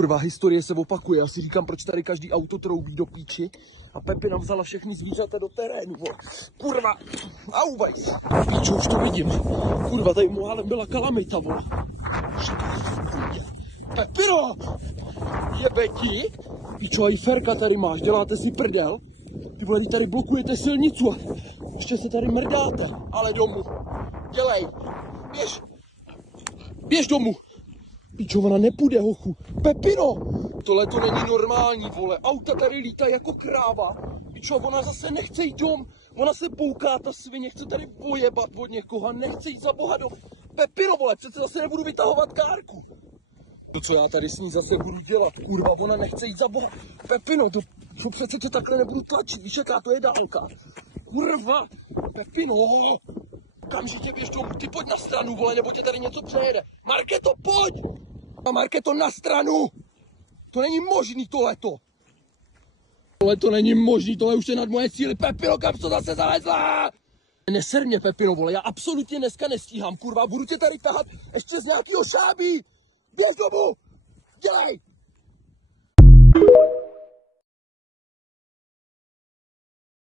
Kurva, historie se opakuje, já si říkám, proč tady každý auto troubí do píči a Pepina vzala všechny zvířata do terénu, vole. Kurva, au, vajs. Píčo, už to vidím. Kurva, tady málem byla kalamita, vole. Pepino, jebe ti? Píčo, a i Ferka tady máš, děláte si prdel? Ty vole, tady blokujete silnicu a ještě se tady mrdáte, ale domů. Dělej, běž domů. Píčo, ona nepůjde, hochu. Pepino! Tohle to není normální, vole. Auta tady lítají jako kráva. Píčo, ona zase nechce jít dom. Ona se pouká, ta svině, chce tady pojebat od někoho a nechce jít za boha do... Pepino, vole, přece zase nebudu vytahovat kárku. To, co já tady s ní zase budu dělat, kurva, ona nechce jít za boha. Pepino, to přece tě takhle nebudu tlačit, víš, jaká to je dálka. Kurva, Pepino, okamžitě běž domů, ty pojď na stranu, vole, nebo tě tady něco přejede. Markéto, pojď! A Markéto, na stranu! To není možný tohleto. Tohle to není možný, tohle už je nad moje síly. Pepino, kam to zase zalezla? Neser mě, Pepino, vole, já absolutně dneska nestíhám, kurva, budu tě tady tahat ještě z nějakýho šábí. Běž domů! Dělej!